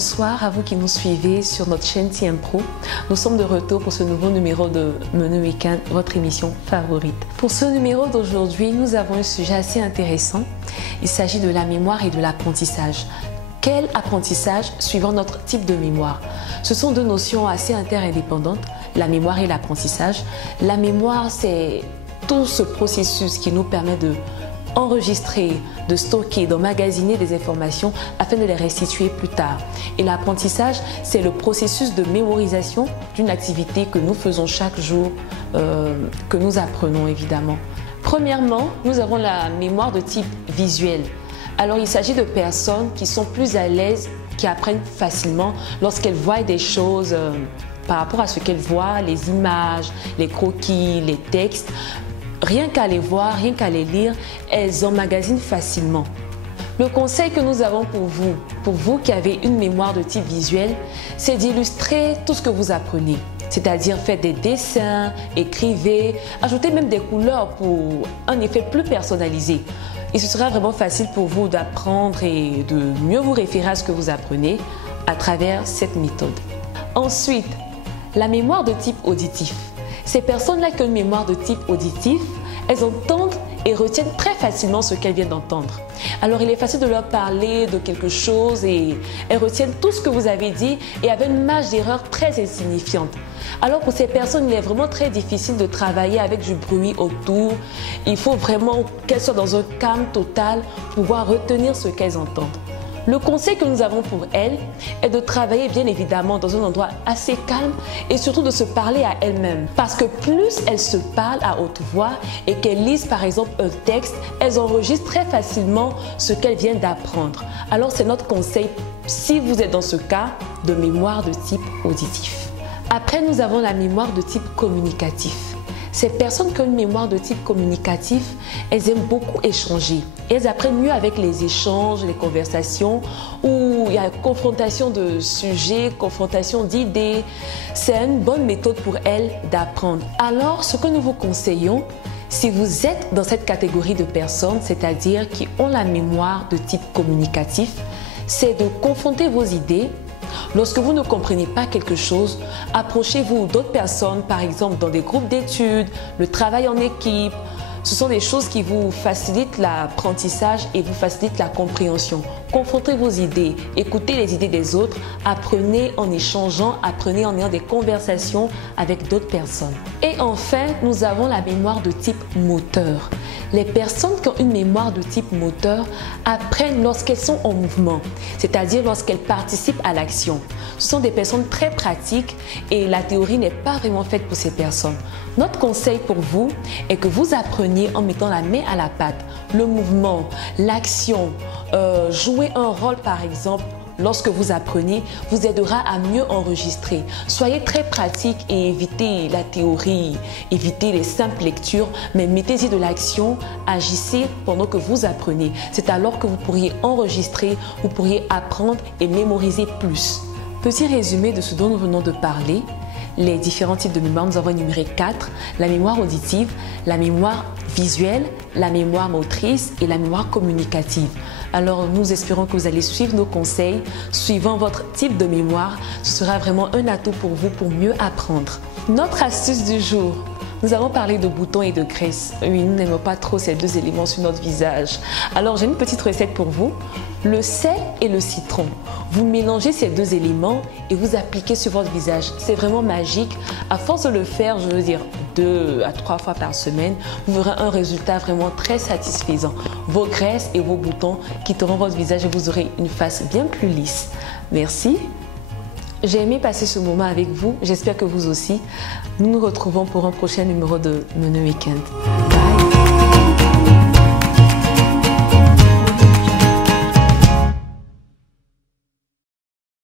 bonsoir à vous qui nous suivez sur notre chaîne TM Pro. Nous sommes de retour pour ce nouveau numéro de Menu Week-end, votre émission favorite. Pour ce numéro d'aujourd'hui, nous avons un sujet assez intéressant. Il s'agit de la mémoire et de l'apprentissage. Quel apprentissage suivant notre type de mémoire? Ce sont deux notions assez interdépendantes, la mémoire et l'apprentissage. La mémoire, c'est tout ce processus qui nous permet de enregistrer, de stocker, d'emmagasiner des informations afin de les restituer plus tard. Et l'apprentissage, c'est le processus de mémorisation d'une activité que nous faisons chaque jour, que nous apprenons évidemment. Premièrement, nous avons la mémoire de type visuel. Alors il s'agit de personnes qui sont plus à l'aise, qui apprennent facilement lorsqu'elles voient des choses par rapport à ce qu'elles voient, les images, les croquis, les textes. Rien qu'à les voir, rien qu'à les lire, elles emmagasinent facilement. Le conseil que nous avons pour vous qui avez une mémoire de type visuel, c'est d'illustrer tout ce que vous apprenez. C'est-à-dire faire des dessins, écrivez, ajoutez même des couleurs pour un effet plus personnalisé. Et ce sera vraiment facile pour vous d'apprendre et de mieux vous référer à ce que vous apprenez à travers cette méthode. Ensuite, la mémoire de type auditif. Ces personnes-là qui ont une mémoire de type auditif, elles entendent et retiennent très facilement ce qu'elles viennent d'entendre. Alors il est facile de leur parler de quelque chose et elles retiennent tout ce que vous avez dit et avec une marge d'erreur très insignifiante. Alors pour ces personnes, il est vraiment très difficile de travailler avec du bruit autour. Il faut vraiment qu'elles soient dans un calme total pour pouvoir retenir ce qu'elles entendent. Le conseil que nous avons pour elles est de travailler bien évidemment dans un endroit assez calme et surtout de se parler à elles-mêmes. Parce que plus elles se parlent à haute voix et qu'elles lisent par exemple un texte, elles enregistrent très facilement ce qu'elles viennent d'apprendre. Alors c'est notre conseil si vous êtes dans ce cas de mémoire de type auditif. Après, nous avons la mémoire de type communicatif. Ces personnes qui ont une mémoire de type communicatif, elles aiment beaucoup échanger. Et elles apprennent mieux avec les échanges, les conversations, où il y a confrontation de sujets, confrontation d'idées. C'est une bonne méthode pour elles d'apprendre. Alors, ce que nous vous conseillons, si vous êtes dans cette catégorie de personnes, c'est-à-dire qui ont la mémoire de type communicatif, c'est de confronter vos idées. Lorsque vous ne comprenez pas quelque chose, approchez-vous d'autres personnes, par exemple dans des groupes d'études, le travail en équipe. Ce sont des choses qui vous facilitent l'apprentissage et vous facilitent la compréhension. Confrontez vos idées, écoutez les idées des autres, apprenez en échangeant, apprenez en ayant des conversations avec d'autres personnes. Et enfin, nous avons la mémoire de type moteur. Les personnes qui ont une mémoire de type moteur apprennent lorsqu'elles sont en mouvement, c'est-à-dire lorsqu'elles participent à l'action. Ce sont des personnes très pratiques et la théorie n'est pas vraiment faite pour ces personnes. Notre conseil pour vous est que vous appreniez en mettant la main à la pâte, le mouvement, l'action, jouer un rôle par exemple. Lorsque vous apprenez, vous aidera à mieux enregistrer. Soyez très pratique et évitez la théorie, évitez les simples lectures, mais mettez-y de l'action, agissez pendant que vous apprenez. C'est alors que vous pourriez enregistrer, vous pourriez apprendre et mémoriser plus. Petit résumé de ce dont nous venons de parler. Les différents types de mémoire, nous avons énuméré 4, la mémoire auditive, la mémoire visuelle, la mémoire motrice et la mémoire communicative. Alors nous espérons que vous allez suivre nos conseils, suivant votre type de mémoire. Ce sera vraiment un atout pour vous pour mieux apprendre. Notre astuce du jour. Nous avons parlé de boutons et de graisse. Oui, nous n'aimons pas trop ces deux éléments sur notre visage. Alors j'ai une petite recette pour vous. Le sel et le citron. Vous mélangez ces deux éléments et vous appliquez sur votre visage. C'est vraiment magique. À force de le faire, je veux dire 2 à 3 fois par semaine, vous verrez un résultat vraiment très satisfaisant. Vos graisses et vos boutons quitteront votre visage et vous aurez une face bien plus lisse. Merci. J'ai aimé passer ce moment avec vous. J'espère que vous aussi. Nous nous retrouvons pour un prochain numéro de Menu Week-end.